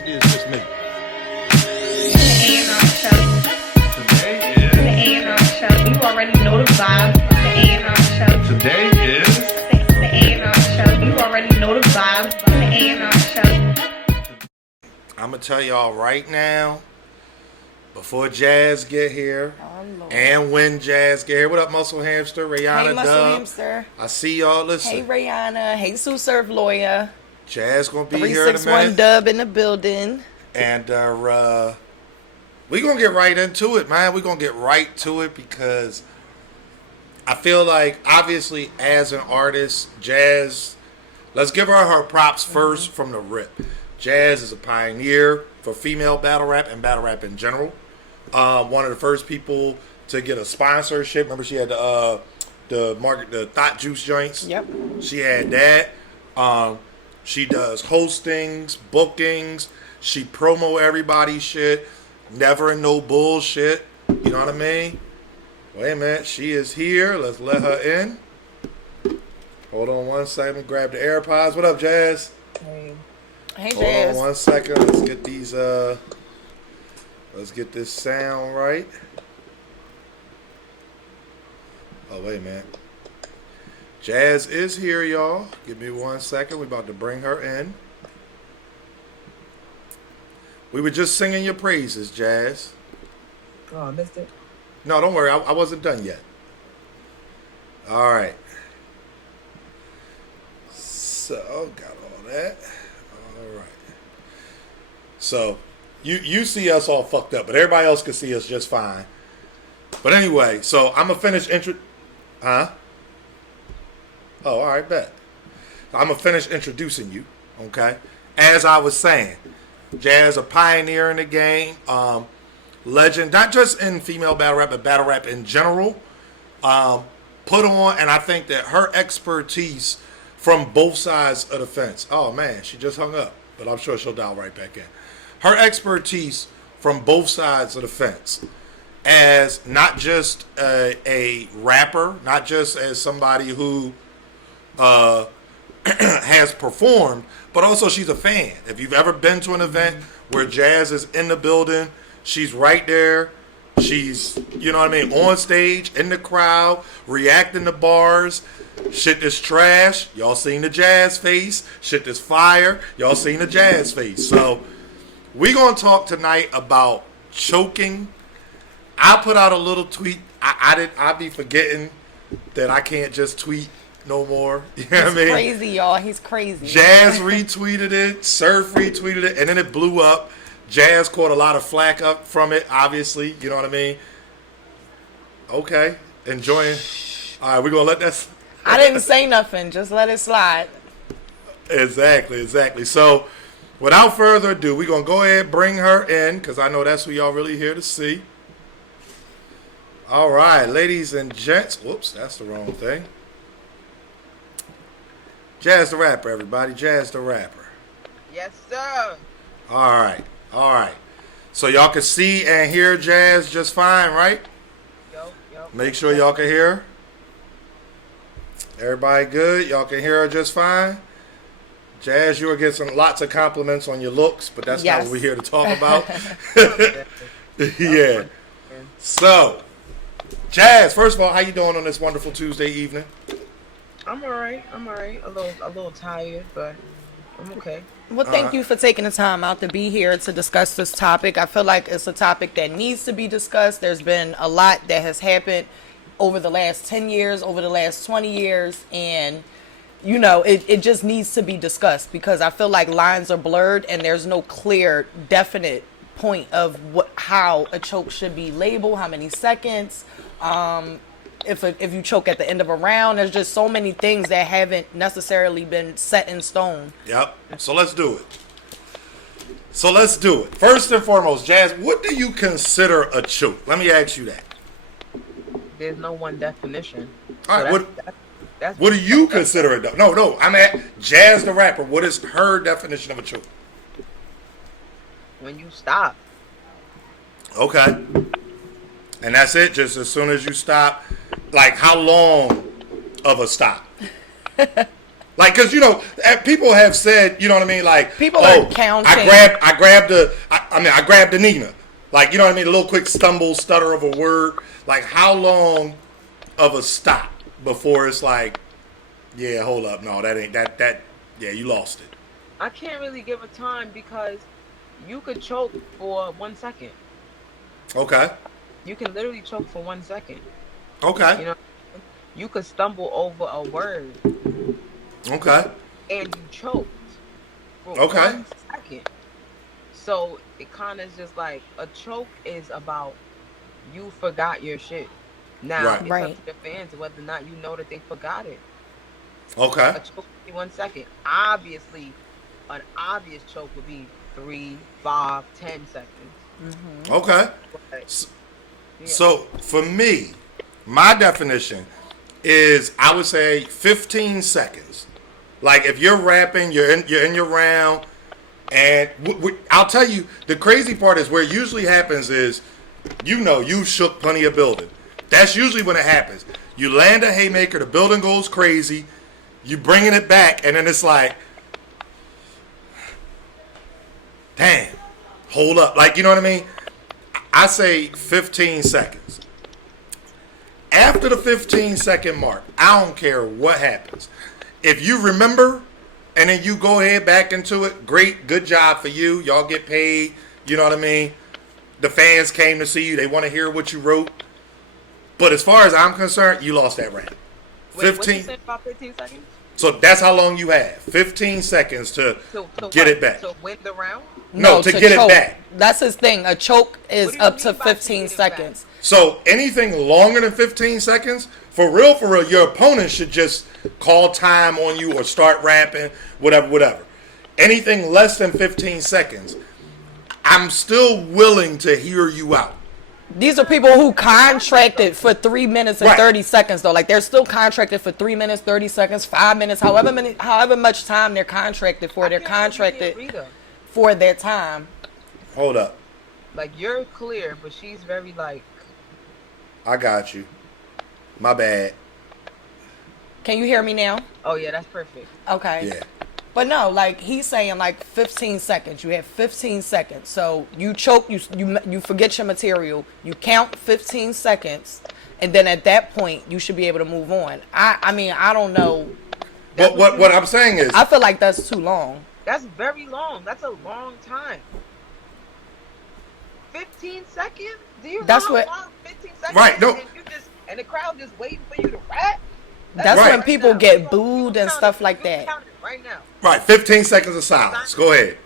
Subjectivity is just me. The AnR Show. Today is The AnR Show. You already know the vibe. The AnR Show. Today is The AnR Show. You already know the vibe. The AnR Show. I'm gonna tell y'all right now, before Jazz get here, and when Jazz get here. What up, Muscle Hamster? Rihanna Hey, Muscle Dub. Hamster. I see y'all. Listen, Hey, Rihanna. Hey, Sue Surf Lawyer. Jazz gonna be here in a 361 minute, Dub in the building. and we gonna get right into it, man. We gonna get right to it because I feel like, obviously, as an artist, Jazz. Let's give her props first from the rip. Jazz is a pioneer for female battle rap and battle rap in general. One of the first people to get a sponsorship. Remember, she had the Thought Juice joints. Yep. She had that. She does hostings, bookings. She promo everybody's shit. Never no bullshit. You know what I mean? Wait a minute. She is here. Let's let her in. Hold on one second. Grab the AirPods. What up, Jazz? Hey, Hold Jazz. on one second. Let's get these. Let's get this sound right. Oh, wait a minute. Jazz is here, y'all. Give me 1 second. We're about to bring her in. We were just singing your praises, Jazz. Oh, I missed it. No, don't worry. I wasn't done yet. All right. So, got all that. All right. So, you see us all fucked up, but everybody else can see us just fine. But anyway, so I'm going to finish Huh? Oh, all right, bet. I'm going to finish introducing you, okay? As I was saying, Jazz, a pioneer in the game, legend, not just in female battle rap, but battle rap in general. Put on, and I think that her expertise from both sides of the fence. Oh, man, she just hung up, but I'm sure she'll dial right back in. Her expertise from both sides of the fence, as not just a rapper, not just as somebody who has performed, but also she's a fan. If you've ever been to an event where Jazz is in the building, she's right there. She's, you know what I mean, on stage, in the crowd, reacting to bars. Shit that's trash, y'all seen the Jazz face. Shit that's fire, y'all seen the Jazz face. So we gonna talk tonight about choking. I put out a little tweet. I be forgetting that I can't just tweet no more. You know what I mean? Crazy, y'all. He's crazy. Jazz retweeted it, Surf retweeted it, and then it blew up. Jazz caught a lot of flack up from it, obviously. You know what I mean? Okay. Enjoying. All right, we're going to let that... I didn't say nothing. Just let it slide. Exactly. So, without further ado, we're going to go ahead and bring her in, because I know that's who y'all really here to see. All right, ladies and gents. Whoops, that's the wrong thing. Jaz the Rapper, everybody. Jaz the Rapper. Yes, sir. All right. So y'all can see and hear Jazz just fine, right? Yup. Make sure y'all can hear her. Everybody good? Y'all can hear her just fine? Jazz, you are getting lots of compliments on your looks, but that's not what we're here to talk about. Yeah. So, Jazz, first of all, how you doing on this wonderful Tuesday evening? I'm alright. A little tired, but I'm okay. Well, thank you for taking the time out to be here to discuss this topic. I feel like it's a topic that needs to be discussed. There's been a lot that has happened over the last 10 years, over the last 20 years, and, you know, it just needs to be discussed because I feel like lines are blurred and there's no clear, definite point of how a choke should be labeled, how many seconds, if you choke at the end of a round. There's just so many things that haven't necessarily been set in stone. Yep. So let's do it. First and foremost, Jazz, what do you consider a choke? Let me ask you that. There's no one definition. All right. That's what do you consider it? No. I'm at Jazz the Rapper. What is her definition of a choke? When you stop. Okay. And that's it? Just as soon as you stop? Like, how long of a stop? Like, cause people have said, you know what I mean, like, People are counting. I grabbed the Nina, like, you know what I mean, a little quick stumble, stutter of a word. Like, how long of a stop before it's like, yeah, hold up, no, that ain't that. Yeah, you lost it. I can't really give a time because you could choke for 1 second. Okay. You can literally choke for 1 second. Okay. You know, you could stumble over a word. Okay. And you choked for Okay. 1 second. So it kind of is just like a choke is about you forgot your shit. Now it's up to the fans whether or not you know that they forgot it. Okay. A choke would be 1 second. Obviously, an obvious choke would be 3, 5, 10 seconds. Mm-hmm. Okay. So for me, my definition is I would say 15 seconds. Like if you're rapping, you're in your round, and I'll tell you the crazy part is where it usually happens is, you shook plenty of building. That's usually when it happens. You land a haymaker, the building goes crazy, you bringing it back, and then it's like, damn, hold up. Like, you know what I mean? I say 15 seconds. After the 15-second mark, I don't care what happens. If you remember and then you go ahead back into it, great, good job for you. Y'all get paid. You know what I mean? The fans came to see you. They want to hear what you wrote. But as far as I'm concerned, you lost that round. Wait, what you said about 15 seconds? So that's how long you have. 15 seconds to get it back. To win the round? No, to get choke. it back. That's his thing. A choke is up to 15 seconds. So anything longer than 15 seconds, for real, your opponent should just call time on you or start rapping, whatever. Anything less than 15 seconds, I'm still willing to hear you out. These are people who contracted for 3 minutes and 30 seconds, though. Like, they're still contracted for 3 minutes, 30 seconds, 5 minutes, however much time they're contracted for. They're contracted for their time. Hold up. Like, you're clear, but she's very, like... I got you. My bad. Can you hear me now? Oh, yeah, that's perfect. Okay. Yeah. But no, like, he's saying, like, 15 seconds. You have 15 seconds. So you choke, you forget your material. You count 15 seconds. And then at that point, you should be able to move on. I mean, I don't know. But what I'm saying is... I feel like that's too long. That's very long. That's a long time. 15 seconds? Do you know how long 15 seconds right, is? No. And the crowd just waiting for you to rap? That's when people get booed and stuff like that. Right now. Right, 15 seconds of silence. Go ahead.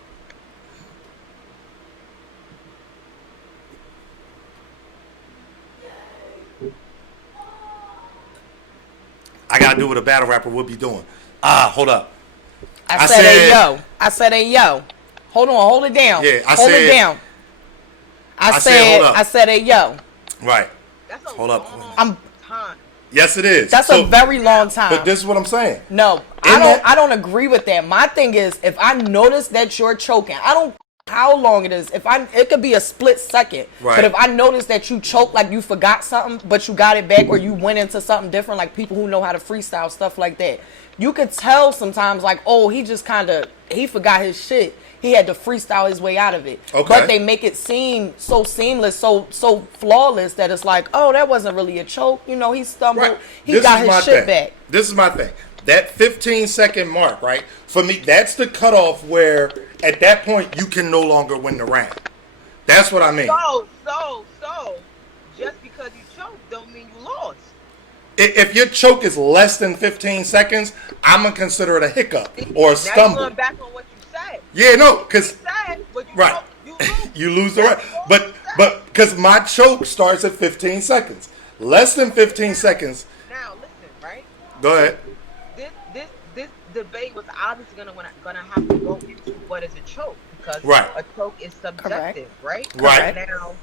I gotta do what a battle rapper would be doing. Hold up. I said, hey, yo. I said, hey, yo. Hold on, hold it down. Yeah, hold it down. I said, hey, yo. Right. That's a hold long up. time. Yes, it is. That's a very long time. But this is what I'm saying. No, I don't agree with that. My thing is, if I notice that you're choking, I don't how long it is. It could be a split second. Right. But if I notice that you choke, like you forgot something, but you got it back, or you went into something different, like people who know how to freestyle, stuff like that. You could tell sometimes, like, oh, he forgot his shit. He had to freestyle his way out of it. Okay. But they make it seem so seamless, so flawless that it's like, oh, that wasn't really a choke. You know, he stumbled. Right. He got his shit back. This is my thing. That 15-second mark, right? For me, that's the cutoff where, at that point, you can no longer win the round. That's what I mean. So, just because you choked don't mean you lost. If your choke is less than 15 seconds, I'm going to consider it a hiccup or a stumble. Now you're going back on what you said. Yeah, no, because... Right. You lose the round. But because my choke starts at 15 seconds. Less than 15 seconds. Now, listen, right? Go ahead. This debate was obviously gonna have to go into what is a choke, because a choke is subjective, right? Right. Now,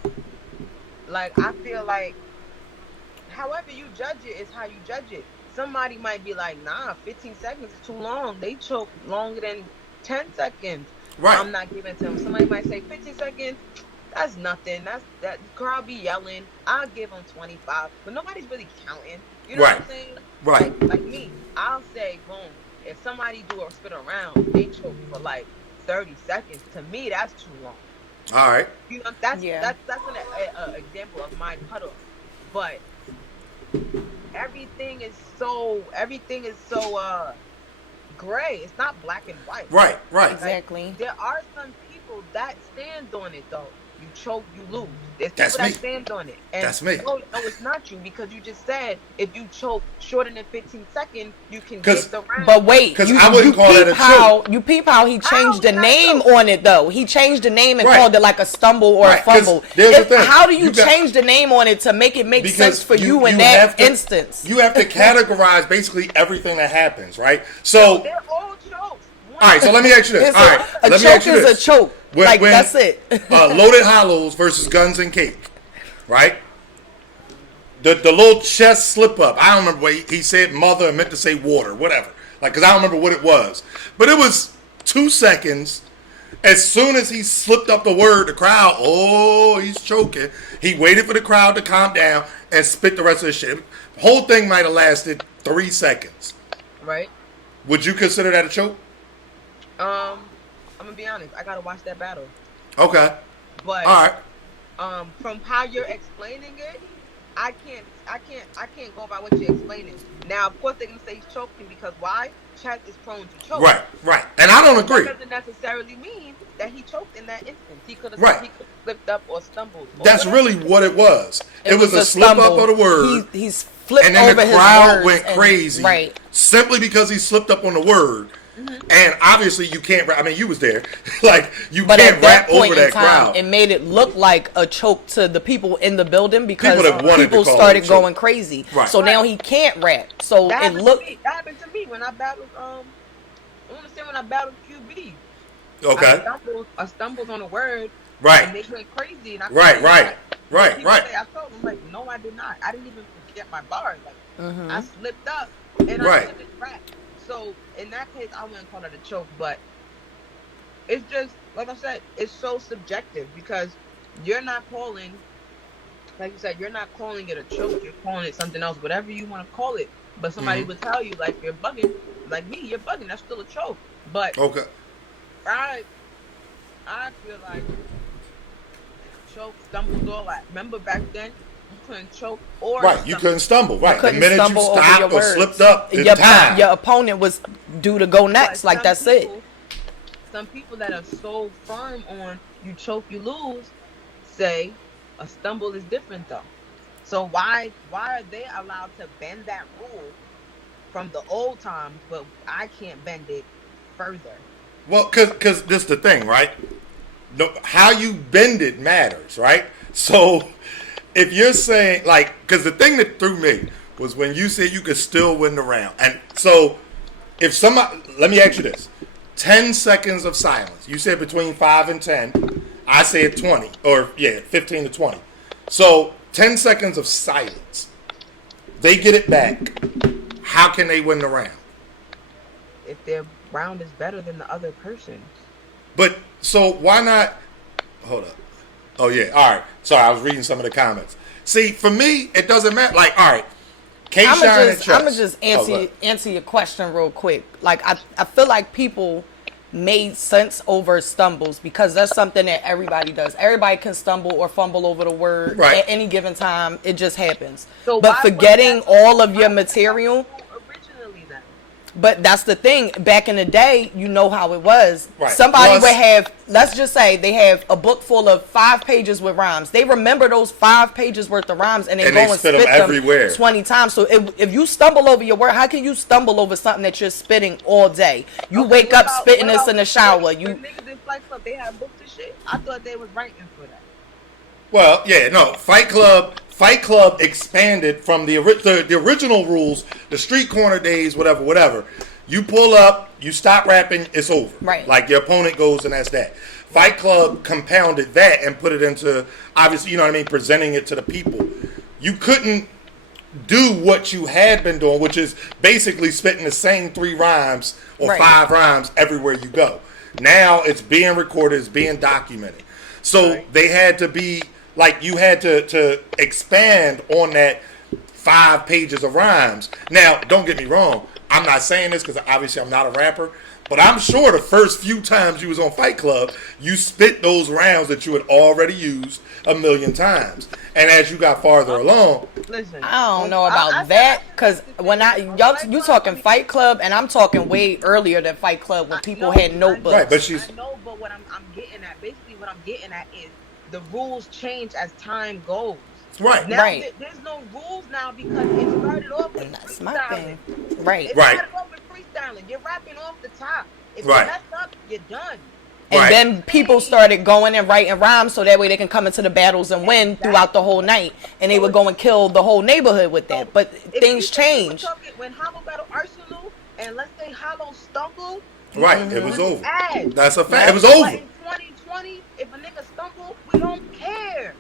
like, I feel like however you judge it is how you judge it. Somebody might be like, nah, 15 seconds is too long. They choke longer than 10 seconds. Right. I'm not giving it to them. Somebody might say 15 seconds. That's nothing. That crowd be yelling. I'll give them 25, but nobody's really counting. You know what I'm saying? Right. Like me, I'll say, boom, if somebody do a spit around, they choke for like 30 seconds. To me, that's too long. All right. You know, that's Yeah. that's an example of my cutoff. But everything is so gray. It's not black and white. Right. Right. Exactly. There are some people that stand on it though. You choke, you lose. There's That's people me. that stand on it. And That's me. No, it's not you, because you just said if you choke shorter than 15 seconds, you can get the round. But wait, 'Cause I wouldn't call that a choke. You peep how he changed the name on it though. He changed the name and Right. called it like a stumble or Right, a fumble. 'cause there's the thing. How do you You got- change the name on it to make it make Because sense for you in have that to- instance? You have to categorize basically everything that happens, right? So, They're all chokes. all right. So let me ask you this. It's All right. a Let me choke ask you is this. a choke. Like, that's it. Loaded Hollows versus Guns and Cake, right? The little chest slip up. I don't remember what he said. Mother and meant to say water, whatever. Like, because I don't remember what it was, but it was 2 seconds. As soon as he slipped up the word, the crowd, oh, he's choking. He waited for the crowd to calm down and spit the rest of the shit. The whole thing might have lasted 3 seconds. Right. Would you consider that a choke? I'm gonna be honest. I gotta watch that battle. Okay. But All right. from how you're explaining it, I can't go by what you're explaining. Now, of course, they're gonna say he's choking because why? Chaz is prone to choke. Right. Right. And I don't agree. That doesn't necessarily mean that he choked in that instance. He could have Right. slipped up or stumbled. Or That's whatever. really what it was. It was a slip stumble. up of the word. He's flipped And then over the crowd his words went and- crazy, right? simply because he slipped up on the word. And obviously, you can't rap. I mean, you was there. Like, you But can't at that rap point over in that time, crowd. it made it look like a choke to the people in the building because People that wanted to people call it started a choke. going crazy. Right. So now he can't rap. So That it happened looked. to me. That happened to me when I battled. I want to say when I battled QB. Okay. I stumbled on a word. And Right. they went crazy. And I Right, felt right, like- right, people right. say I told them, like, no, I did not. I didn't even forget my bars. Like, Mhm. I slipped up and Right. I couldn't rap. So in that case, I wouldn't call it a choke, but it's just like I said, it's so subjective because you're not calling, like you said, you're not calling it a choke. You're calling it something else, whatever you want to call it. But somebody would tell you, like, you're bugging, like me, you're bugging. That's still a choke. But Okay. I feel like choke, stumbled, all that. Remember back then, you couldn't choke or Right. You stumble. couldn't stumble. Right. The couldn't minute you stumble over stopped your or words. slipped up, it's Your, time. your opponent was due to go next. But Like some that's it. people- Some people that are so firm on you choke, you lose, say a stumble is different though. So why are they allowed to bend that rule from the old times, but I can't bend it further? Well, because this is the thing, right? No, how you bend it matters, right? So if you're saying, like, because the thing that threw me was when you said you could still win the round. And so if somebody, let me ask you this. 10 seconds of silence. You said between 5 and 10. I said 20, or 15 to 20. So 10 seconds of silence. They get it back. How can they win the round? If their round is better than the other person's. But so why not? Hold up. Oh yeah. All right. Sorry, I was reading some of the comments. See, for me, it doesn't matter. Like, all right. I'm K-Shine and gonna Chess. just Oh, go ahead. answer your question real quick. Like I feel like people made sense over stumbles because that's something that everybody does. Everybody can stumble or fumble over the word Right. at any given time. It just happens. So But why forgetting was that- all of your material. Originally then. But that's the thing. Back in the day, you know how it was. Right. Somebody Plus- would have, let's just say, they have a book full of 5 pages with rhymes. They remember those 5 pages worth of rhymes, and they And go they and spit spit them them everywhere. 20 times. So if you stumble over your word, how can you stumble over something that you're spitting all day? You Okay, wake what up about- spitting what this about in the shower. the You niggas in Flight Club, they had books and shit. I thought they was writing for that. Well, yeah, no. Fight Club expanded from the original rules, the street corner days, whatever. You pull up, you stop rapping, it's over. Right. Like your opponent goes and that's that. Fight Club compounded that and put it into, obviously, you know what I mean, presenting it to the people. You couldn't do what you had been doing, which is basically spitting the same 3 rhymes or Right. 5 rhymes everywhere you go. Now it's being recorded, it's being documented. So Right. they had to be, like, you had to expand on that 5 pages of rhymes. Now, don't get me wrong. I'm not saying this because obviously I'm not a rapper, but I'm sure the first few times you was on Fight Club, you spit those rounds that you had already used a million times. And as you got farther along, Listen, I don't know about that, because when you talking Fight Club, and I'm talking way earlier than Fight Club when people had notebooks. Right, but she's. I know, but what I'm getting at, basically what I'm getting at is the rules change as time goes. Right. Now, Right. There's no rules now because it started off with And that's my freestyling. thing. Right. It Right. started off with freestyling. You're rapping off the top. If Right. you mess up, you're done. And Right. then people started going and writing rhymes so that way they can come into the battles and win throughout the whole night. And they would go and kill the whole neighborhood with that. But things change. When Hollow battle Arsenal, and let's say Hollow stumbled, Right, it was over. ass. That's a fact. It was But over. in 2020, if a nigga stumble, we don't care.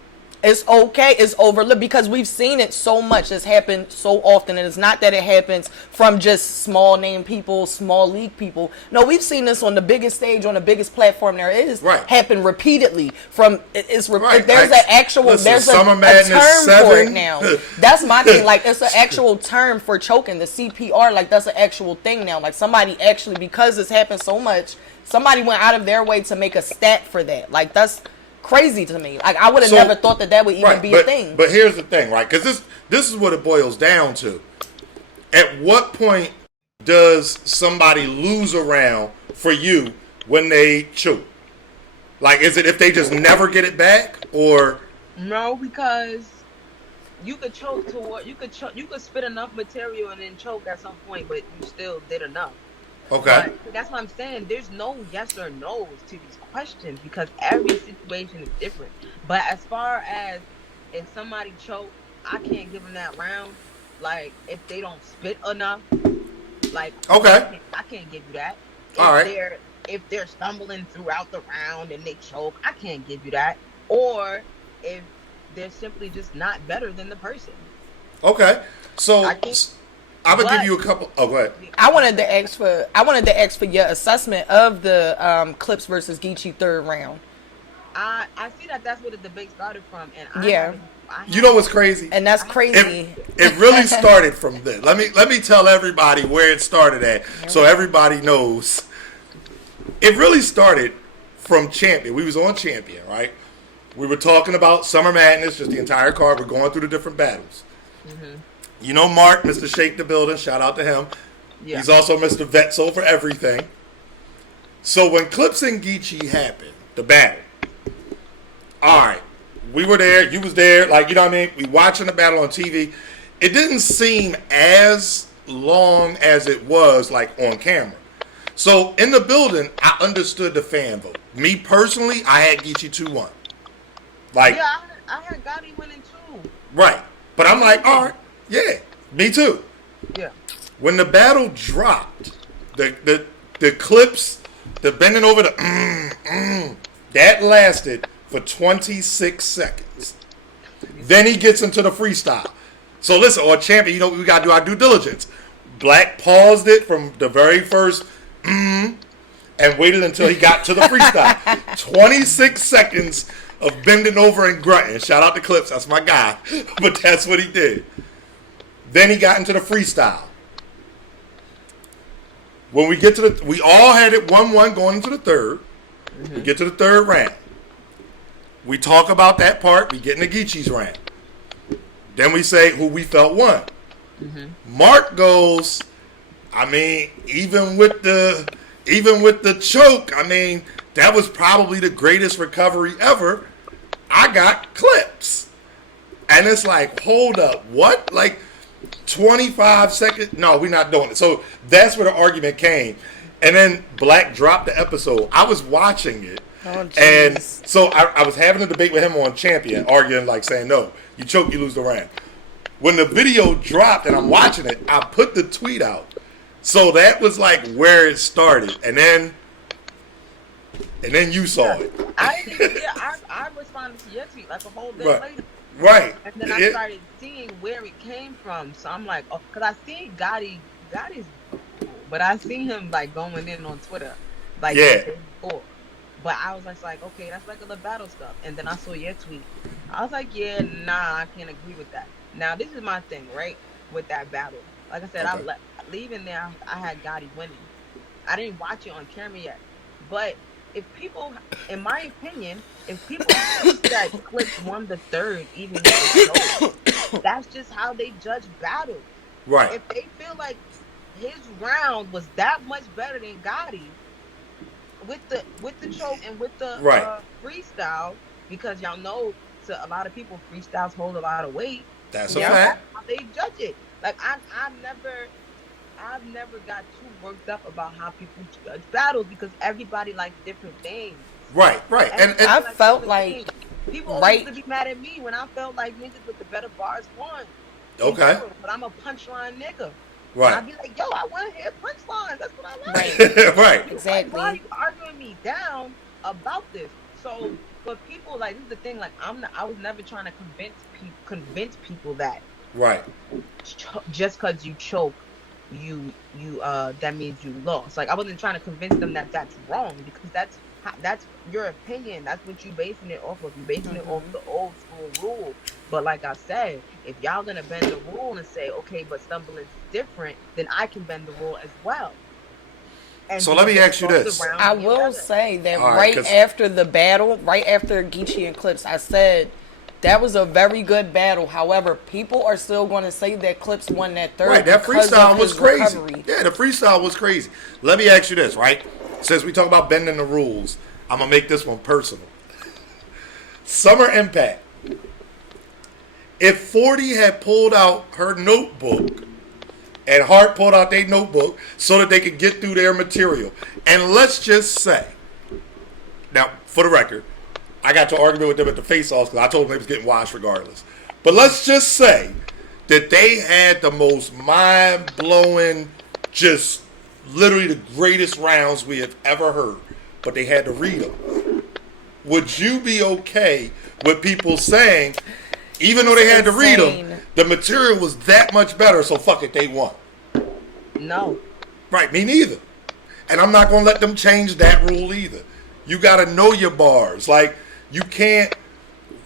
It's okay. It's overlooked because we've seen it so much. It's happened so often. And it's not that it happens from just small name people, small league people. No, we've seen this on the biggest stage, on the biggest platform there is, Right. happen repeatedly. From Right. There's an actual Listen, there's a Summer Madness term for 7. it now. That's my thing. Like, it's an actual term for choking, the CPR. Like, that's an actual thing now. Like, somebody actually, because it's happened so much, somebody went out of their way to make a stat for that. Like, that's crazy to me. Like, I would have never thought that would even be a thing. But here's the thing, right? Because this is what it boils down to. At what point does somebody lose a round for you when they choke? Like, is it if they just never get it back, or No, because you could choke you could spit enough material and then choke at some point, but you still did enough. okay? But that's what I'm saying. There's no yes or no's to these questions because every situation is different. But as far as if somebody choke, I can't give them that round. Like, if they don't spit enough, like, Okay. I can't give you that. All right. If they're stumbling throughout the round and they choke, I can't give you that. Or if they're simply just not better than the person. Okay. So I think- I'm gonna give but- you a couple. Oh, go ahead. I wanted to ask for your assessment of the Clips versus Geechee third round. I see that's where the debate started from, and You know what's crazy? And that's crazy. It really started from this. Let me tell everybody where it started at, so everybody knows. It really started from Champion. We was on Champion, right? We were talking about Summer Madness, just the entire card. We're going through the different battles. Mm-hmm. You know Mark, Mr. Shake the Building. Shout out to him. Yeah. He's also Mr. Vetso for everything. So when Clips and Geechee happened, the battle. All right, we were there. You was there. Like, you know what I mean? We watching the battle on TV. It didn't seem as long as it was like on camera. So in the building, I understood the fan vote. Me personally, I had Geechee 2-1. Like, Yeah, I had Gotti winning too. right. But I'm like, all right, yeah, me too. Yeah. When the battle dropped, the clips, the bending over the that lasted for 26 seconds. Then he gets into the freestyle. So listen, on Champion, you know, we gotta do our due diligence. Black paused it from the very first and waited until he got to the freestyle. 26 seconds of bending over and grunting. Shout out to Clips, that's my guy. But that's what he did. Then he got into the freestyle. When we get to we all had it 1-1 going into the third. Mm-hmm. We get to the third round. We talk about that part. We get into Geechee's round. Then we say who we felt won. Mm-hmm. Mark goes, I mean, even with the choke, I mean, that was probably the greatest recovery ever. I got Clips. And it's like, hold up, what? Like 25 seconds? No, we're not doing it. So that's where the argument came. And then Black dropped the episode. I was watching it. Oh, and so I was having a debate with him on Champion, arguing, like saying, no, you choke, you lose the round. When the video dropped and I'm watching it, I put the tweet out. So that was like where it started. And then you saw it. I responded to your tweet like a whole day later. Right. And then I started seeing where it came from. So I'm like, oh, because I seen Gotti's cool, but I seen him like going in on Twitter. Like, yeah. Before. But I was just like, okay, that's regular battle stuff. And then I saw your tweet. I was like, yeah, nah, I can't agree with that. Now, this is my thing, right, with that battle. Like I said, okay. leaving there, I had Gotti winning. I didn't watch it on camera yet, but if people, in my opinion, if people think that Clips won the third, even with the choke, that's just how they judge battles. Right. If they feel like his round was that much better than Gotti with the choke and with the Right. freestyle, because y'all know to a lot of people freestyles hold a lot of weight. That's a That's fact. how they judge it. Like I've never got too worked up about how people judge battles because everybody likes different things. Right. Right. And Everybody I likes felt different like things. People always right. used to be mad at me when I felt like niggas with the better bars won. Okay. But I'm a punchline nigga. Right. I'd be like, yo, I want to hear punchlines. That's what I like. Right. Right. Exactly. Why are you arguing me down about this? So, but people, like, this is the thing. Like, I was never trying to convince people that Right. just because you choke, that means you lost. Like, I wasn't trying to convince them that that's wrong, because that's your opinion. That's what you basing it off of. You basing it off the old school rule. But like I said, if y'all gonna bend the rule and say, okay, but stumbling is different, then I can bend the rule as well. And So let me ask you this. I will say that All right, right after the battle, right after Geechee and Clips, I said that was a very good battle. However, people are still going to say that Clips won that third. Right, that because freestyle of was his crazy. recovery. Yeah, the freestyle was crazy. Let me ask you this, right? Since we talk about bending the rules, I'm going to make this one personal. Summer Impact. If 40 had pulled out her notebook and Hart pulled out their notebook so that they could get through their material, and let's just say, now, for the record, I got to argument with them at the face-offs because I told them they was getting washed regardless. But let's just say that they had the most mind-blowing, just literally the greatest rounds we have ever heard, but they had to read them. Would you be okay with people saying, even though they had to read them, the material was that much better, so fuck it, they won? No. Right, me neither. And I'm not going to let them change that rule either. You got to know your bars. Like, you can't,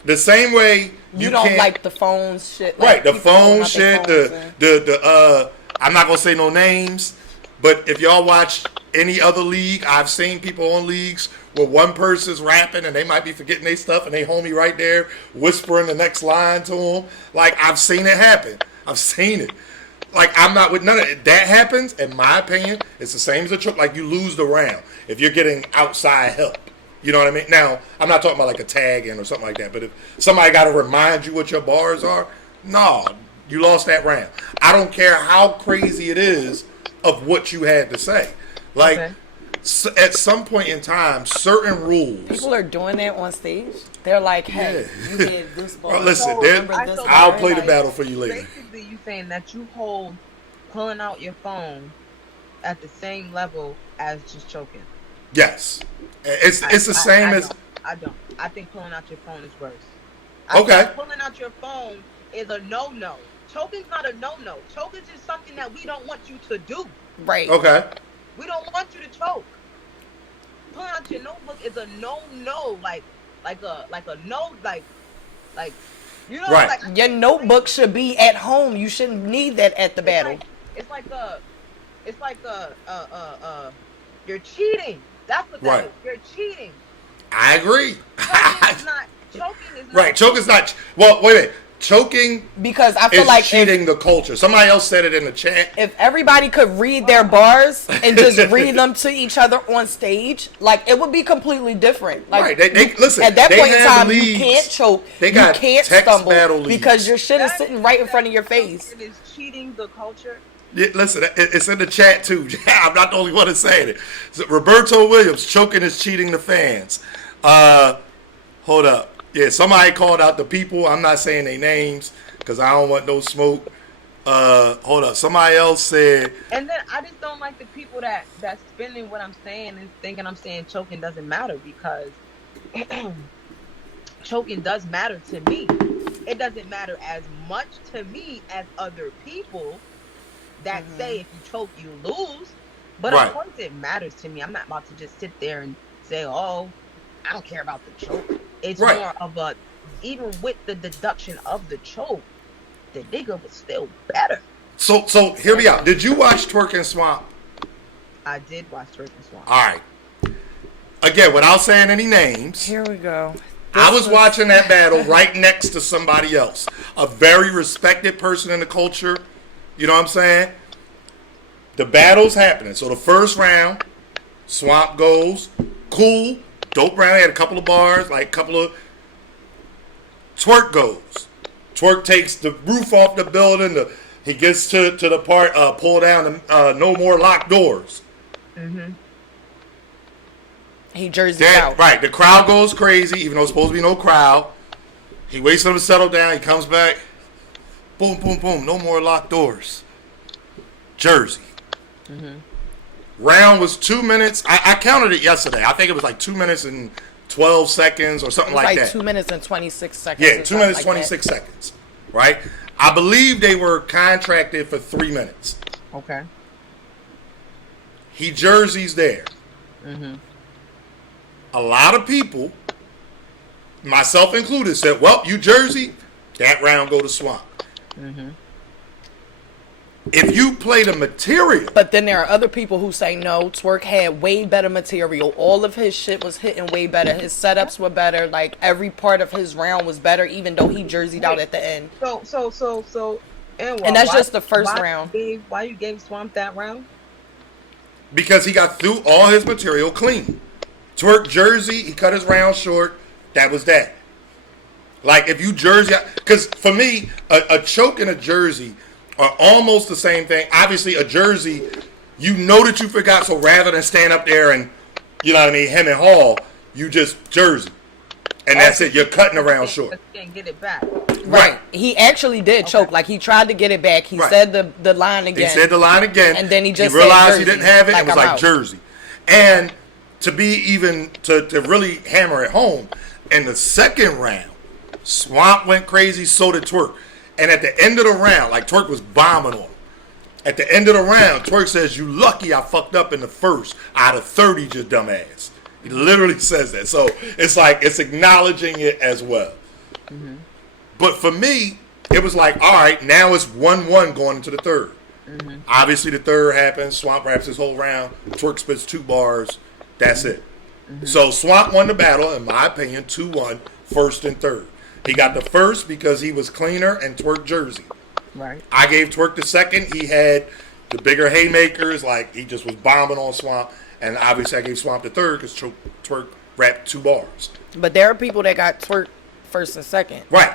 the same way You don't can't, like the phones shit. Right, the people pulling phone out shit, their phones the I'm not going to say no names, but if y'all watch any other league, I've seen people on leagues where one person's rapping and they might be forgetting their stuff and they homie right there whispering the next line to them. Like, I've seen it happen. I've seen it. Like, I'm not with none of it. That happens, in my opinion, it's the same as a choke. Like, you lose the round if you're getting outside help. You know what I mean? Now, I'm not talking about like a tag in or something like that, but if somebody got to remind you what your bars are, no, you lost that round. I don't care how crazy it is of what you had to say. Like, at some point in time, certain rules. People are doing that on stage. They're like, hey, Yeah. you did this ball. Well, listen, So I'll bar. play the Like, battle for you later. Basically, you saying that you hold pulling out your phone at the same level as just choking. Yes. It's the same as... I don't. I think pulling out your phone is worse. Okay. Pulling out your phone is a no-no. Choking's not a no-no. Choking is just something that we don't want you to do. Right. Okay. We don't want you to choke. Pulling out your notebook is a no-no. Like a no, like you know, Right. like Your notebook should be at home. You shouldn't need that at the battle. It's like you're cheating. That's what that Right. is. You're cheating. I agree. Choking is not. Right. Choking not... Well, wait a minute. Choking Because I feel is like cheating the culture. Somebody else said it in the chat. if everybody could read their bars and just read them to each other on stage, like, it would be completely different. Like, Right. They listen. at that they point in have time, leagues. you can't choke. They You got can't text stumble battle leagues. because your shit is sitting right in front of your face. It is cheating the culture. Yeah, listen, it's in the chat too. I'm not the only one that's saying it. So Roberto Williams, choking is cheating the fans. Hold up. Yeah, somebody called out the people. I'm not saying their names because I don't want no smoke. Hold up. Somebody else said... And then I just don't like the people that's spinning what I'm saying and thinking I'm saying choking doesn't matter, because choking does matter to me. It doesn't matter as much to me as other people that say if you choke, you lose. But Right. of course it matters to me. I'm not about to just sit there and say, oh, I don't care about the choke. It's Right. more of even with the deduction of the choke, the nigga was still better. So hear me out. Did you watch Twerk and Swamp? I did watch Twerk and Swamp. All right. Again, without saying any names. Here we go. I was watching that battle right next to somebody else. A very respected person in the culture. You know what I'm saying? The battle's happening. So the first round, Swamp goes. Cool. Dope round. He had a couple of bars, like a couple of... Twerk goes. Twerk takes the roof off the building. He gets to the part, pull down the no more locked doors. Mm-hmm. He jerseys out. Right. The crowd goes crazy, even though it's supposed to be no crowd. He waits for them to settle down. He comes back. Boom, boom, boom. No more locked doors. Jersey. Mm-hmm. Round was 2 minutes. I counted it yesterday. I think it was like 2 minutes and 12 seconds or something like that. 2 minutes and 26 seconds. Yeah, 2 minutes, 26 seconds. Right? I believe they were contracted for 3 minutes. Okay. He jerseys there. Mm-hmm. A lot of people, myself included, said, well, you Jersey, that round go to Swamp. Mm-hmm. If you play the material. But then there are other people who say, no, Twerk had way better material. All of his shit was hitting way better. His setups were better. Like, every part of his round was better, even though he jerseyed out at the end. And that's just the first round. Why you gave Swamp that round? Because he got through all his material clean. Twerk jersey, he cut his round short. That was that. Like, if you jersey... Because, for me, a choke and a jersey are almost the same thing. Obviously, a jersey, you know that you forgot, so rather than stand up there and, you know what I mean, hem and haw, you just jersey. And that's it. You're cutting the round short. You can't get it back. Right. He actually did choke. Like, he tried to get it back. He said the line again. He said the line again. And then he just realized said he didn't have it. Like, it was I'm like out. jersey. And to be even, to really hammer it home, in the second round, Swamp went crazy, so did Twerk. And at the end of the round, like Twerk was bombing on him. At the end of the round, Twerk says, you lucky I fucked up in the first out of 30, you dumbass. He literally says that. So it's like, it's acknowledging it as well. Mm-hmm. But for me, it was like, all right, now it's 1-1 going into the third. Mm-hmm. Obviously, the third happens. Swamp raps his whole round. Twerk spits 2 bars. That's it. Mm-hmm. So Swamp won the battle, in my opinion, 2-1, first and third. He got the first because he was cleaner and Twerk jersey. Right. I gave Twerk the second. He had the bigger haymakers. Like, he just was bombing on Swamp. And obviously, I gave Swamp the third because Twerk rapped 2 bars. But there are people that got Twerk first and second. Right.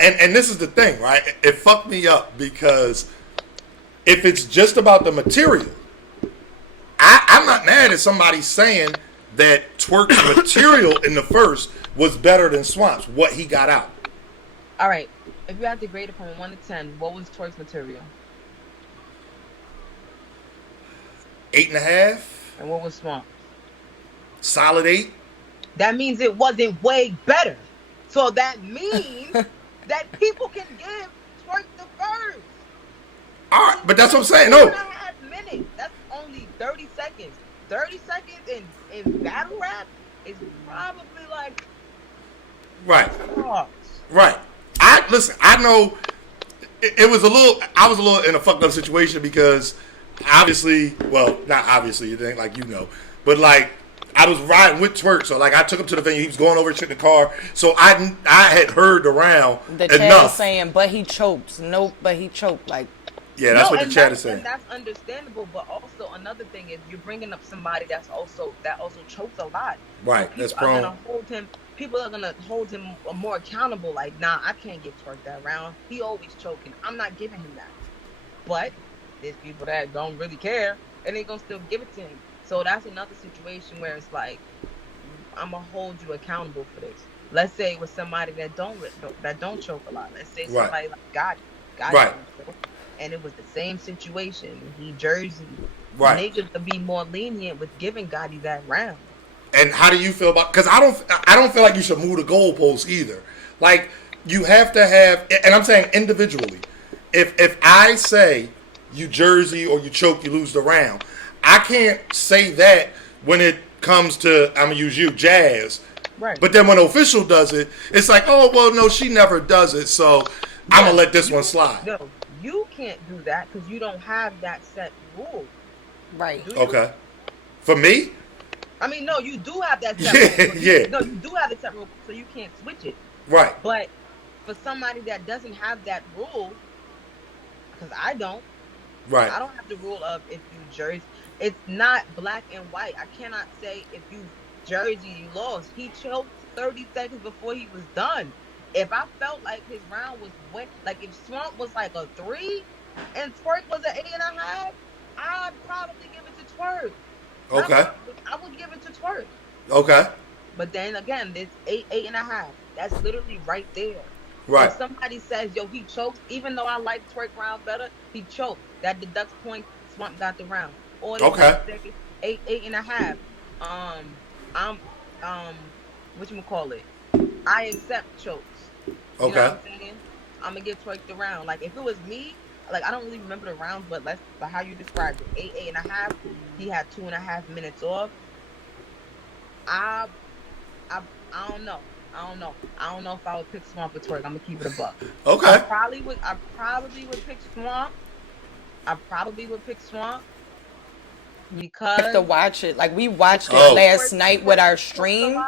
And this is the thing, right? It fucked me up because if it's just about the material, I'm not mad at somebody saying that Twerk's material in the first was better than Swamp's, what he got out. All right. If you had to grade it from 1 to 10, what was Twerk's material? 8.5. And what was Swamp? Solid 8. That means it wasn't way better. So that means that people can give Twerk the first. All right, but that's what I'm saying. No. 2.5 minutes. That's only 30 seconds. 30 seconds in battle rap is probably like... Right. Oh. Right. I know it was a little, I was a little in a fucked up situation because obviously, well, not obviously, it ain't like you know, but like I was riding with Twerk, so like I took him to the venue, he was going over shit in the car, so I had heard the round The chat enough. is saying, but he choked. Nope, but he choked. Like, yeah, that's what the chat is saying. And that's understandable, but also another thing is you're bringing up somebody that also chokes a lot. Right, So that's prone. People are gonna hold him more accountable. Like, nah, I can't give Twerk that round. He always choking. I'm not giving him that. But there's people that don't really care, and they gonna still give it to him. So that's another situation where it's like, I'm gonna hold you accountable for this. Let's say it was somebody that don't choke a lot. Let's say somebody like Gotti, Right. and it was the same situation. He jersey. Right. Niggas to be more lenient with giving Gotti that round. And how do you feel about? Because I don't feel like you should move the goalposts either. Like you have to have, and I'm saying individually. If I say you jersey or you choke, you lose the round. I can't say that when it comes to I'm gonna use you, Jazz. Right. But then when the official does it, it's like, oh well, no, she never does it, so I'm gonna let this one slide. No, You can't do that because you don't have that set rule. Right. Do you? Okay. For me? I mean, no, you do have that set rule. Yeah. No, you do have the set rule, so you can't switch it. Right. But for somebody that doesn't have that rule, because I don't. Right. I don't have the rule of if you jersey. It's not black and white. I cannot say if you jersey, you lost. He choked 30 seconds before he was done. If I felt like his round was wet, like if Swamp was like a 3 and Twerk was an 8.5, I'd probably give it to Twerk. Okay. I would give it to Twerk. Okay. But then again, it's 8.5. That's literally right there. Right. If somebody says, yo, he choked, even though I like Twerk round better, he choked. That deducts points. Swamp got the round. Or okay. 8.5. I'm whatchamacallit? I accept chokes. You know what I'm saying? I'm gonna give Twerk the round. Like if it was me, like I don't really remember the rounds, but let's how you described it. 8.5. He had 2.5 minutes off. I don't know. I don't know if I would pick Swamp or Twerk. I'm gonna keep it a buck. Okay. I probably would pick Swamp. Because I have to watch it. Like we watched it last night with our stream.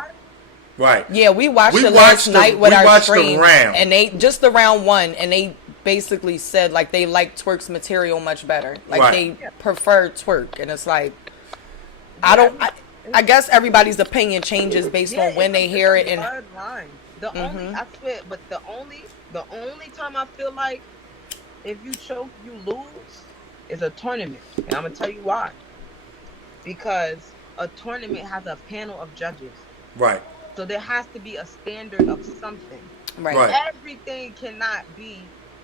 Right. Yeah, we watched it last night with our stream. Round. And they just the round one, and they basically said like they like Twerk's material much better. Like they prefer Twerk, and it's like I guess everybody's opinion changes based on when they hear it. And only I swear, but the only time I feel like if you choke you lose is a tournament, and I'm gonna tell you why. Because a tournament has a panel of judges. Right. So there has to be a standard of something. Right. Everything cannot be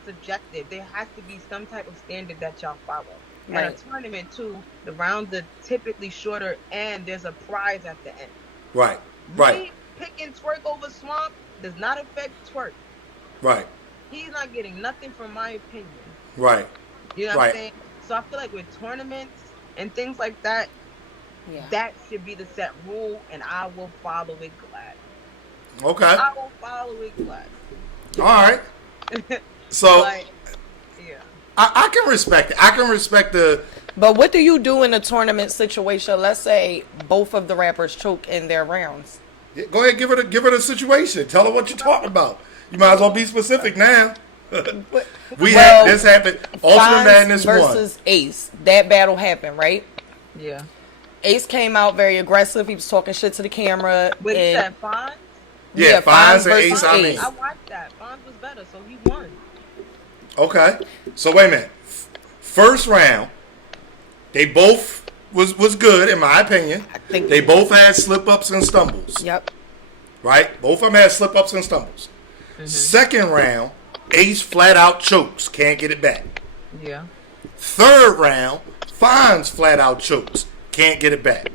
subjective. There has to be some type of standard that y'all follow. Right. And a tournament too, the rounds are typically shorter and there's a prize at the end. Right. Right. Me picking Twerk over Swamp does not affect Twerk. Right. He's not getting nothing from my opinion. Right. You know what I'm saying? So I feel like with tournaments and things like that, that should be the set rule, and I will follow it glad. Okay. I will follow it glad. All right. So, I can respect it. I can respect the... But what do you do in a tournament situation? Let's say both of the rappers choke in their rounds. Yeah, go ahead, give her the situation. Tell her what you're talking about. You might as well be specific now. This happened. Ultimate Madness versus Ace. That battle happened, right? Yeah. Ace came out very aggressive. He was talking shit to the camera. Wait, you said Fonz? Yeah, Fonz and Ace. I watched that. Fonz was better, so he won. Okay. So wait a minute. First round, they both was good in my opinion. I think they both had slip ups and stumbles. Yep. Right? Both of them had slip ups and stumbles. Mm-hmm. Second round, Ace flat out chokes, can't get it back. Yeah. Third round, Fonz flat out chokes, can't get it back.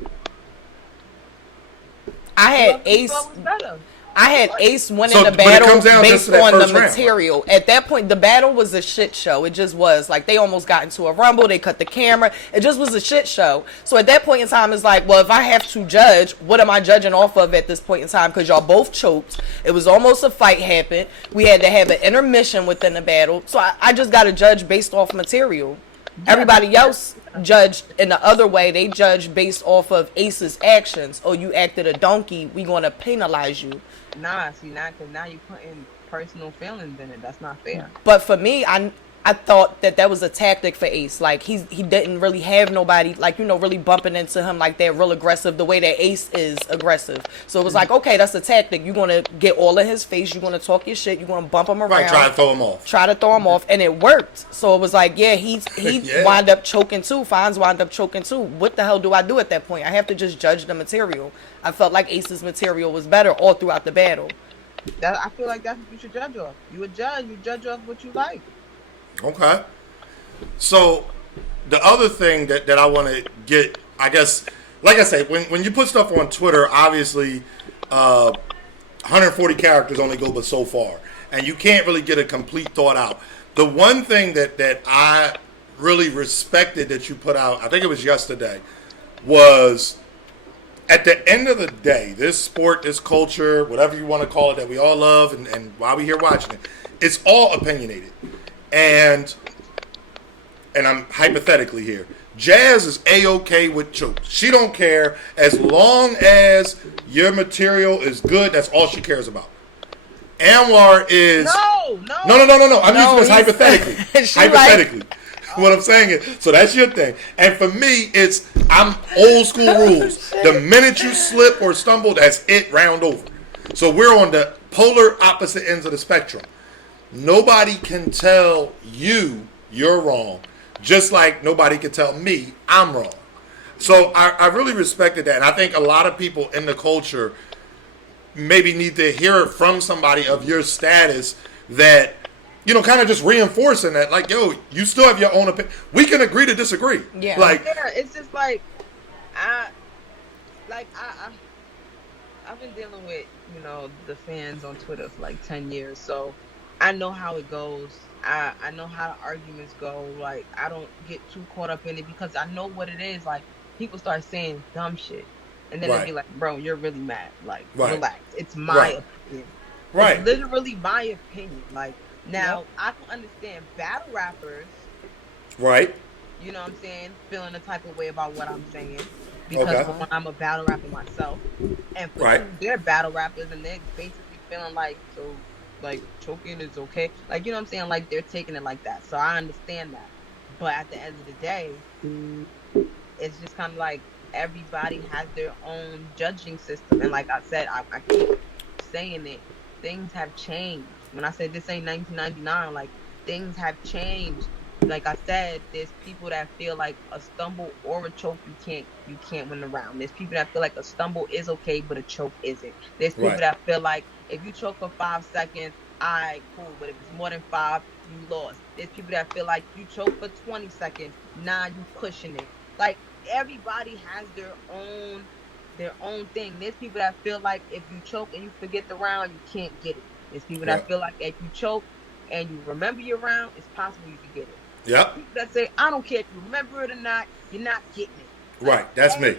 I had Ace winning the battle based on the material. Round. At that point, the battle was a shit show. It just was. Like, they almost got into a rumble. They cut the camera. It just was a shit show. So at that point in time, it's like, well, if I have to judge, what am I judging off of at this point in time? Because y'all both choked. It was almost a fight happened. We had to have an intermission within the battle. So I just got to judge based off material. Everybody else judged in the other way. They judged based off of Ace's actions. Oh, you acted a donkey. We going to penalize you. Nah, see, because now you're putting personal feelings in it. That's not fair. But for me, I thought that was a tactic for Ace. Like, he didn't really have nobody, like, really bumping into him like that, real aggressive, the way that Ace is aggressive. So it was like, okay, that's a tactic. You're going to get all in his face. You're going to talk your shit. You're going to bump him around. Right, try to throw him off. And it worked. So it was like, he wound up choking too. Fonz wound up choking too. What the hell do I do at that point? I have to just judge the material. I felt like Ace's material was better all throughout the battle. I feel like that's what you should judge off. You judge off what you like. Okay. So the other thing that I want to get, I guess, like I say, when you put stuff on Twitter, obviously 140 characters only go but so far. And you can't really get a complete thought out. The one thing that I really respected that you put out, I think it was yesterday, was at the end of the day, this sport, this culture, whatever you want to call it, that we all love and why we here watching it, it's all opinionated. And and I'm hypothetically here, Jazz is A-okay with chokes. She don't care as long as your material is good. That's all she cares about. AnR is No. I'm using this hypothetically. Hypothetically. What I'm saying is, so that's your thing. And for me, I'm old school rules. The minute you slip or stumble, that's it, round over. So we're on the polar opposite ends of the spectrum. Nobody can tell you're wrong, just like nobody can tell me I'm wrong. So I really respected that. And I think a lot of people in the culture maybe need to hear from somebody of your status that, kind of just reinforcing that, like, yo, you still have your own opinion. We can agree to disagree. Yeah. It's just like, I've been dealing with, the fans on Twitter for like 10 years. So I know how it goes. I know how the arguments go. Like, I don't get too caught up in it because I know what it is. Like, people start saying dumb shit. And then they be like, bro, you're really mad. Like, relax. It's my opinion. Right. It's literally my opinion. Like, now, I can understand battle rappers. Right. You know what I'm saying? Feeling a type of way about what I'm saying. Because one, I'm a battle rapper myself. And for two, they're battle rappers and they're basically feeling like, so, like, choking is okay. Like, you know what I'm saying? Like, they're taking it like that. So I understand that. But at the end of the day, it's just kind of like everybody has their own judging system. And like I said, I keep saying it. Things have changed. When I said this ain't 1999, like, things have changed. Like I said, there's people that feel like a stumble or a choke you can't win the round. There's people that feel like a stumble is okay, but a choke isn't. There's people that feel like if you choke for 5 seconds, alright, cool, but if it's more than 5, you lost. There's people that feel like you choke for 20 seconds, nah, you pushing it. Like, everybody has their own thing. There's people that feel like if you choke and you forget the round, you can't get it. There's people that feel like if you choke and you remember your round, it's possible you can get it. Yep. People that say, I don't care if you remember it or not, you're not getting it. Right, that's me.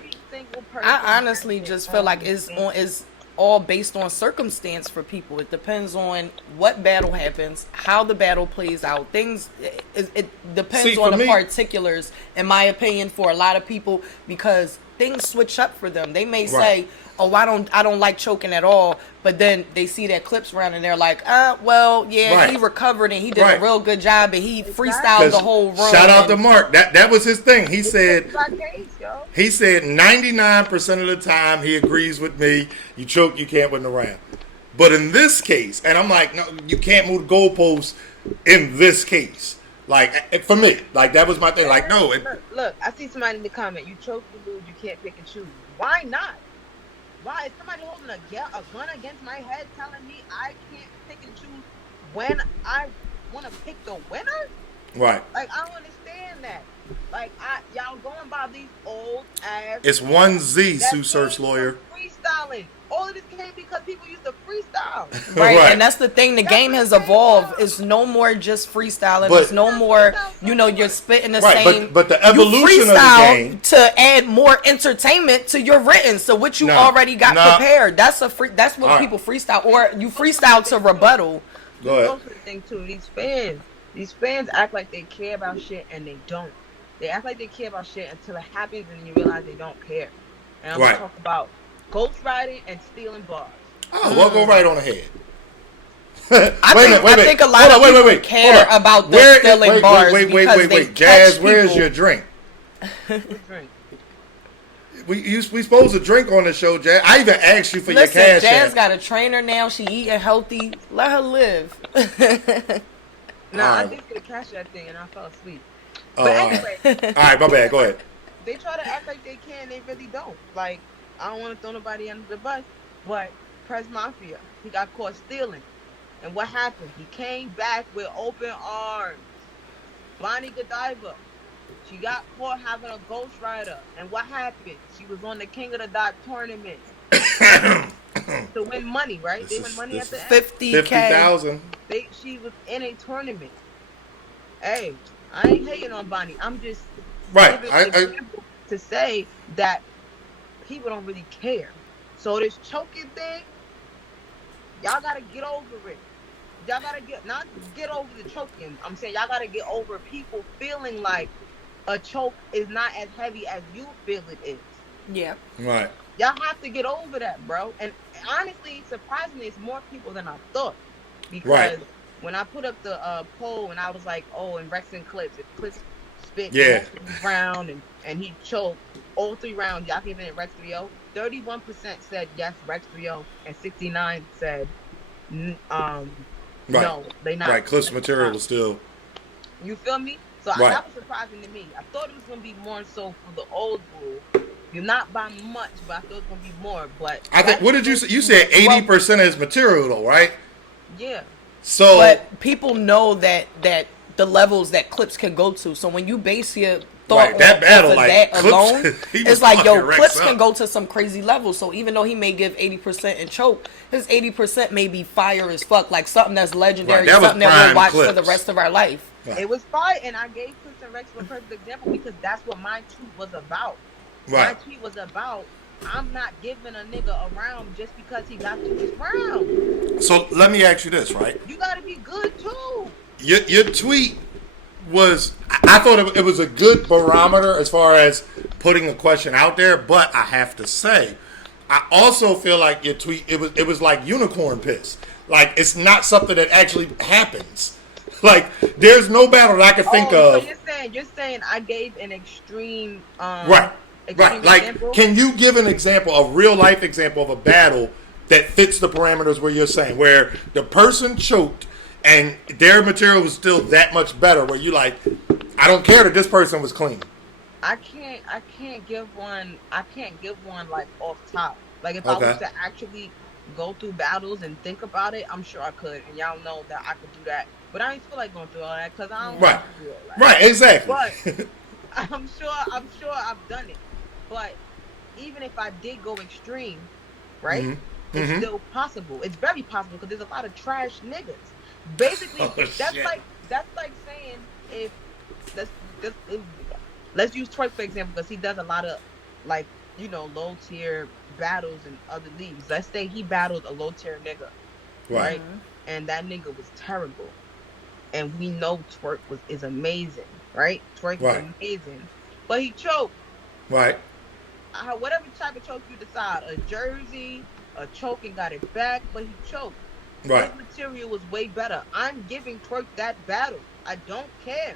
I honestly just feel like it's all based on circumstance for people. It depends on what battle happens, how the battle plays out. It depends on the particulars, in my opinion, for a lot of people, because things switch up for them. They may say, oh, I don't like choking at all, but then they see that clips around and they're like, he recovered and he did a real good job and he freestyled the whole room. Shout out to Mark. That was his thing. He said 99% of the time he agrees with me. You choke, you can't win the round. But in this case, and I'm like, no, you can't move the goalposts in this case. Like, for me, like, that was my thing. Like, no. Look, I see somebody in the comment, you choke, you lose, you can't pick and choose. Why not? Why is somebody holding a gun against my head telling me I can't pick and choose when I want to pick the winner? Right. Like, I don't understand that. Like, y'all going by these old ass. It's 1Z, Sue Surf's lawyer. Freestyling. All of this came because people used to freestyle. Right, and that's the thing. The game has evolved. It's no more just freestyling. It's no more, you're spitting the same. But the evolution of the game to add more entertainment to your written. So what you already got prepared. That's what people freestyle, or you freestyle to rebuttal. Go ahead. That's the thing too. These fans act like they care about shit and they don't. They act like they care about shit until it happens and you realize they don't care. And I'm gonna talk about ghostwriting and stealing bars. Oh, we'll go right on ahead. I think a lot of people care about the stealing bars. Wait. Jazz, where's your drink? Drink. We supposed to drink on the show, Jazz. I even asked you for your cash. Jazz got a trainer now. She eating healthy. Let her live. I did get a cash that thing and I fell asleep. But anyway. All right, my bad. Go ahead. They try to act like they can, they really don't. Like, I don't want to throw nobody under the bus, but Prez Mafia, he got caught stealing. And what happened? He came back with open arms. Bonnie Godiva, she got caught having a ghostwriter. And what happened? She was on the King of the Dot tournament. To win money, right? They win money at the end. 50,000. She was in a tournament. Hey, I ain't hating on Bonnie. I'm just to say that people don't really care. So this choking thing, y'all gotta get over it. y'all gotta not get over the choking. I'm saying y'all gotta get over people feeling like a choke is not as heavy as you feel it is. Yeah. Right. Y'all have to get over that, bro. And honestly, surprisingly, it's more people than I thought. Right. Because when I put up the poll and I was like, oh, in Rex and Clips, if Clips spit Yeah. multiple round and he choked all 3 rounds, y'all giving it Rex 3-0. 31% said yes, Rex 3-0, and 69 said Right. no, they not. Right. Clips material was still. You feel me? So Right. that was surprising to me. I thought it was gonna be more so for the old rule. You're not by much, but I thought it was gonna be more. But I think. What did you say? You said 80% is material, though, right? Yeah. So. But people know that the levels that Clips can go to. So when you base your thought Right, that on battle, off of like, that Clips, alone, he was it's like, yo, fucking Rex Clips up. can go to some crazy levels. So even though he may give 80% and choke, his 80% may be fire as fuck, like something that's legendary, Right, that was something that we'll prime watch for Clips. the rest of our life. Right. It was fire, and I gave Clips and Rex a perfect example because that's what my tweet was about. Right. My tweet was about I'm not giving a nigga a round just because he got through his round. So let me ask you this, right? You gotta be good too. Your tweet was, I thought it was a good barometer as far as putting a question out there, but I have to say, I also feel like your tweet, it was like unicorn piss. Like, it's not something that actually happens. Like, there's no battle that I can think of. So you're saying I gave an extreme Right. Like, example? can you give an example, a real life example of a battle that fits the parameters where you're saying, where the person choked and their material was still that much better, where you like, I don't care that this person was clean. I can't give one like off top. Like if I was to actually go through battles and think about it, I'm sure I could. And y'all know that I could do that. But I ain't feel like going through all that because I don't Right. want to do all that. Right, exactly. But I'm sure I've done it. But even if I did go extreme, right? Mm-hmm. It's still possible. It's very possible because there's a lot of trash niggas. Basically, that's like saying if let's use Twerk for example because he does a lot of like low tier battles in other leagues. Let's say he battled a low tier nigga, right? And that nigga was terrible, and we know Twerk is amazing, right? Twerk is amazing, but he choked. Right. Whatever type of choke you decide, a jersey, a choke and got it back, but he choked. Right. His material was way better. I'm giving Twerk that battle. I don't care.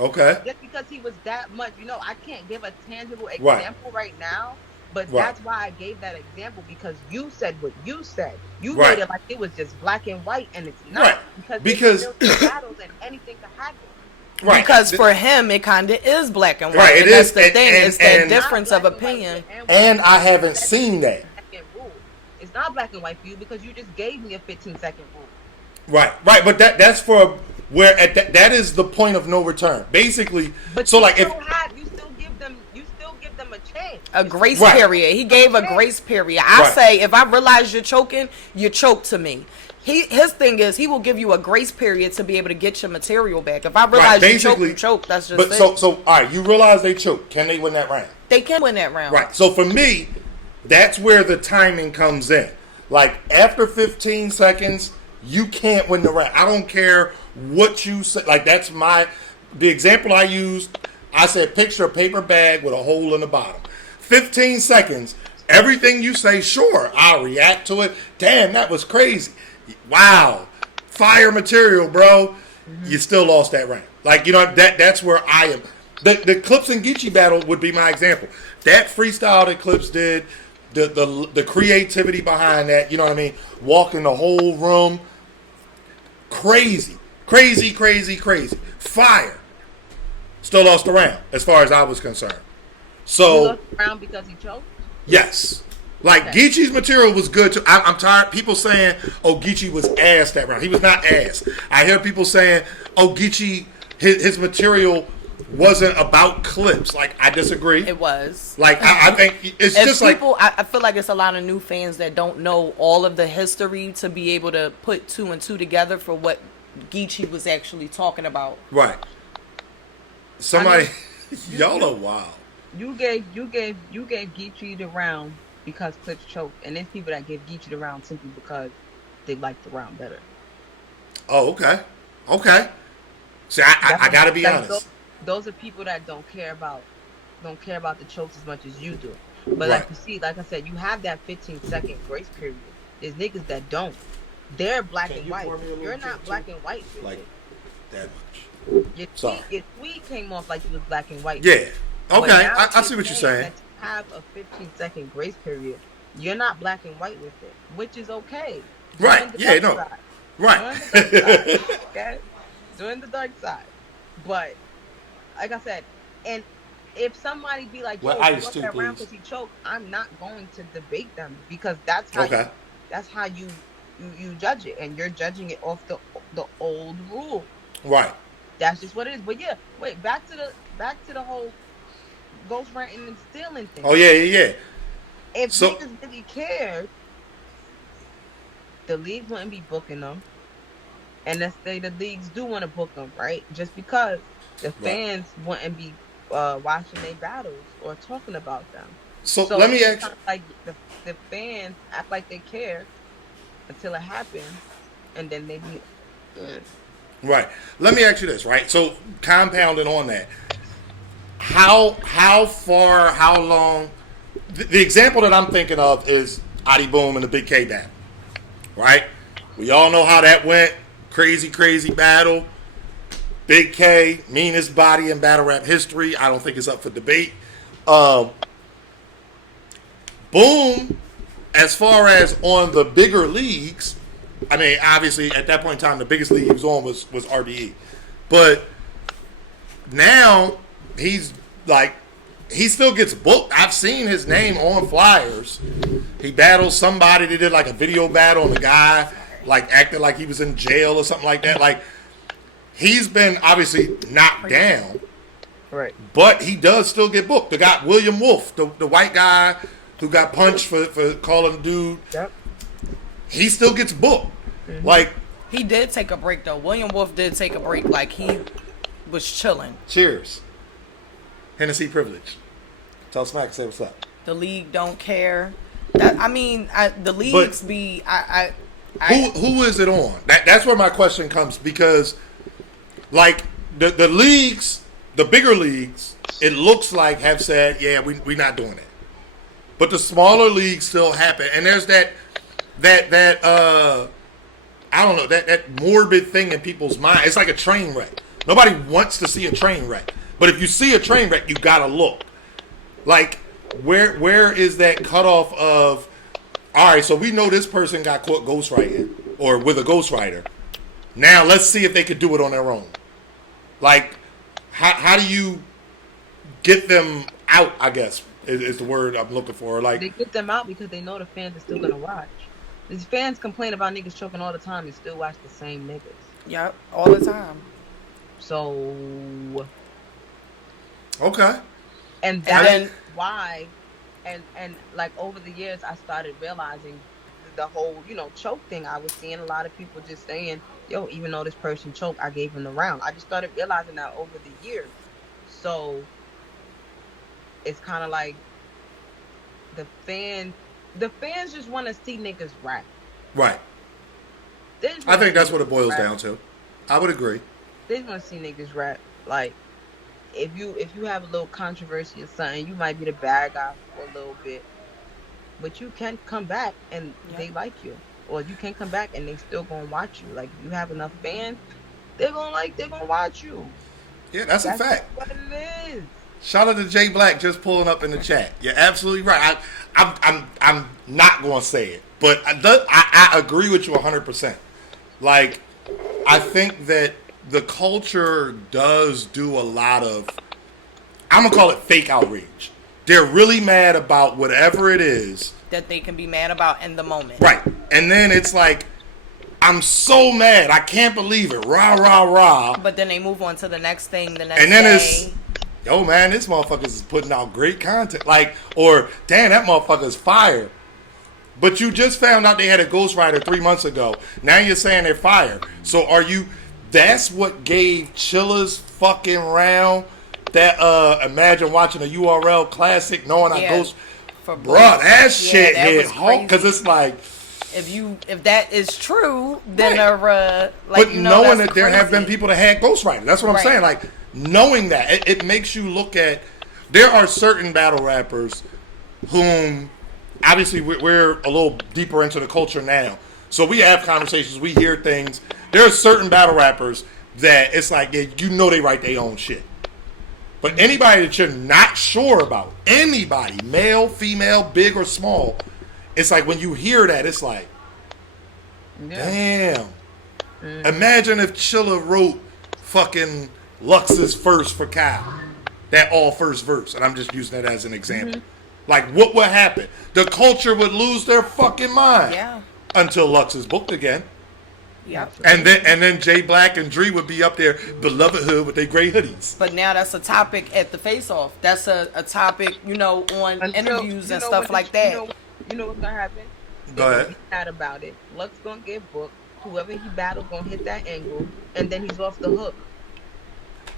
Okay. Just because he was that much, I can't give a tangible example right now, but that's why I gave that example because you said what you said. You made it like it was just black and white, and it's not. Because there's battles and anything can happen. Right. Because for him, it kind of is black and white. Right, and that's the thing. It's that difference of opinion. And I haven't seen that. It's not black and white for you because you just gave me a 15-second rule. Right. But that's for where that is the point of no return. Basically, but so you like still give them a chance. A grace period. He gave a grace period. I say if I realize you're choking, you choke to me. His thing is he will give you a grace period to be able to get your material back. If I realize you choke, that's just it. So all right, you realize they choke. Can they win that round? They can win that round. Right. So for me, that's where the timing comes in. Like after 15 seconds, you can't win the round. I don't care what you say. Like that's the example I used. I said picture a paper bag with a hole in the bottom. 15 seconds. Everything you say, sure, I'll react to it. Damn, that was crazy. Wow, fire material, bro. You still lost that round. Like that's where I am. The Clips and Geechee battle would be my example. That freestyle that Clips did, the creativity behind that. You know what I mean? Walking the whole room, crazy. Fire. Still lost the round as far as I was concerned. So you lost the round because he choked? Yes. Like, Geechee's material was good, too. I'm tired. People saying, oh, Geechee was ass that round. He was not ass. I hear people saying, oh, Geechee, his material wasn't about Clips. Like, I disagree. It was. Like, I think it's just people, I feel like it's a lot of new fans that don't know all of the history to be able to put 2 and 2 together for what Geechee was actually talking about. Right. Somebody, y'all are wild. You gave Geechee the round because Clips choked, and there's people that give Geechee the round simply because they like the round better. Oh, okay. Okay. See, I gotta be like honest. those are people that don't care about the chokes as much as you do. But Right. like you see, like I said, you have that 15-second grace period. There's niggas that don't. They're black Can and you white. pour me a little You're drink, not too? black and white with Like it. that much. Sorry. Your tweet came off like you was black and white. Yeah. But Okay. now I see what you're saying. that you have a 15-second grace period. You're not black and white with it, which is okay. Right. Join the Yeah. dark No. side. Right. Join the dark side. Okay. Join the dark side. But like I said, and if somebody be like, "Yo, Well, he ice walked too, that round please. because he choked," I'm not going to debate them because that's how Okay. you judge it, and you're judging it off the old rule. Right. That's just what it is. But yeah, wait, back to the whole ghostwriting and stealing thing. Oh yeah. Yeah. Yeah. If So- niggas really cared, the league wouldn't be booking them. And let's say the leagues do want to book them, right? Just because the fans wouldn't be watching their battles or talking about them. So let me it's ask. kinda like the fans act like they care until it happens, and then they be. Right. Let me ask you this, right? So compounding on that, how far, how long? The example that I'm thinking of is Adi Boom and the Big K battle, right? We all know how that went. Crazy, crazy battle. Big K, meanest body in battle rap history. I don't think it's up for debate. Boom, as far as on the bigger leagues, I mean, obviously at that point in time, the biggest league he was on was RDE. But now he's like, he still gets booked. I've seen his name on flyers. He battles somebody. They did like a video battle on the guy, like acted like he was in jail or something like that. Like, he's been obviously knocked down, Right. but he does still get booked. The guy, William Wolf, the white guy who got punched for calling the dude, Yep. he still gets booked. Like, He did take a break though. William Wolf did take a break. Like he was chilling. cheers. Hennessy privilege. Tell Smack, say what's up. The league don't care. The leagues be. Who is it on? That's where my question comes, because like the leagues, the bigger leagues, it looks like have said, yeah, we're not doing it. But the smaller leagues still happen, and there's that I don't know, that morbid thing in people's mind. It's like a train wreck. Nobody wants to see a train wreck, but if you see a train wreck, you gotta look. Like, where is that cutoff of? All right, so we know this person got caught ghostwriting or with a ghostwriter. Now let's see if they could do it on their own. Like, how do you get them out? I guess is the word I'm looking for. Like, They get them out because they know the fans are still gonna watch. These fans complain about niggas choking all the time and still watch the same niggas. Yep, all the time. So, okay, and that's why, and like over the years, I started realizing the whole, choke thing. I was seeing a lot of people just saying, yo, even though this person choked, I gave him the round. I just started realizing that over the years. So, it's kind of like the fans just want to see niggas rap. right. They just I wanna think see that's what it niggas boils rap. down to. I would agree. They just want to see niggas rap. Like, if you have a little controversy or something, you might be the bad guy for a little bit, but you can come back and they like you, or you can come back and they still gonna watch you. Like, if you have enough fans, they're gonna watch you. Yeah, that's a fact. What it is. Shout out to Jay Black just pulling up in the chat. You're absolutely right. I'm not going to say it, but I agree with you 100%. Like, I think that the culture does do a lot of, I'm going to call it fake outrage. They're really mad about whatever it is That they can be mad about in the moment. right. And then it's like, I'm so mad. I can't believe it. Rah, rah, rah. But then they move on to the next thing the next And then day. it's, yo, man, this motherfucker is putting out great content. Like, or, damn, that motherfucker's fire. But you just found out they had a ghostwriter 3 months ago. Now you're saying they're fire. So are you, that's what gave Chilla's fucking round that, imagine watching a URL classic knowing I ghost. For Bruh, that shit that hit was home. Because crazy. it's like, if that is true, then Right. like but you know, knowing that's that there have been crazy. people that had ghostwriters, that's what I'm Right. saying. Like knowing that, it makes you look at. There are certain battle rappers whom, obviously, we're a little deeper into the culture now, so we have conversations, we hear things. There are certain battle rappers that it's like, yeah, you know, they write their own shit. But anybody that you're not sure about, anybody, male, female, big or small, it's like when you hear that, it's like, damn. Imagine if Chilla wrote fucking Lux's verse for Kyle. That all first verse. And I'm just using that as an example. Like, what would happen? The culture would lose their fucking mind. Yeah. Until Lux is booked again. Yep. And then Jay Black and Dree would be up there, beloved hood with their gray hoodies. But now that's a topic at the face-off. That's a topic, you know, on interviews and stuff like that. You know what's gonna happen? Go ahead. He's mad about it. Lux gonna get booked. Whoever he battled gonna hit that angle, and then he's off the hook.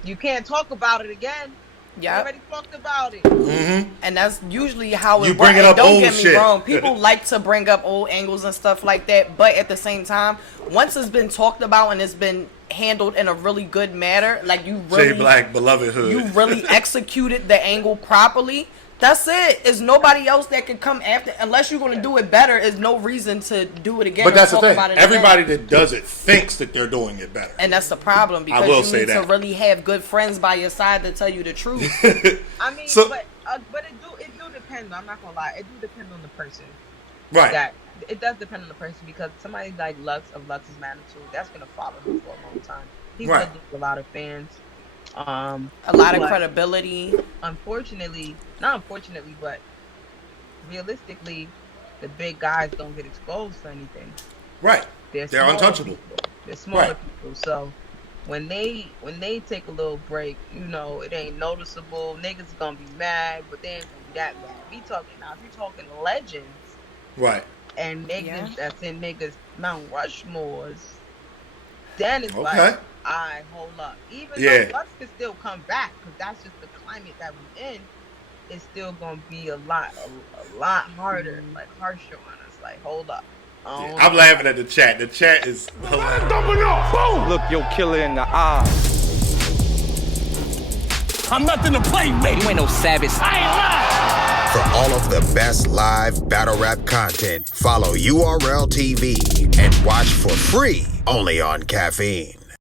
You can't talk about it again. Yeah. You already talked about it. Mm-hmm. And that's usually how it You bring works. it up Don't old get me shit. wrong. People like to bring up old angles and stuff like that. But at the same time, once it's been talked about and it's been handled in a really good manner, like you really, Jay Black, beloved hood. you really executed the angle properly. That's it. There's nobody else that can come after. Unless you're going to do it better, there's no reason to do it again. But or that's the talk thing. about it Everybody again. that does it thinks that they're doing it better. And that's the problem, because will you say need that. to really have good friends by your side to tell you the truth. I mean, So- but it do depend. I'm not gonna lie. It do depend on the person. Right. That it does depend on the person, because somebody like Lux of Lux's magnitude, that's gonna follow him for a long time. He's Right. gonna lose a lot of fans. A lot of But credibility. unfortunately, not unfortunately, but realistically, the big guys don't get exposed for anything. Right. They're They're smaller untouchable. people. They're smaller Right. people. So when they take a little break, you know, it ain't noticeable. Niggas gonna be mad, but they ain't gonna be that mad. We talking now. If you talking legends Right. and niggas Yeah. that's in niggas Mount Rushmores, then it's Okay. like, I hold up. Even Yeah. though Lux can still come back, because that's just the climate that we in, it's still gonna be a lot harder, like harsher on us. Like, hold up. I'm laughing at the chat. The chat is hilarious. Look your killer in the eye. I'm nothing to play with. You ain't no savage. For all of the best live battle rap content, follow URL TV and watch for free only on Caffeine.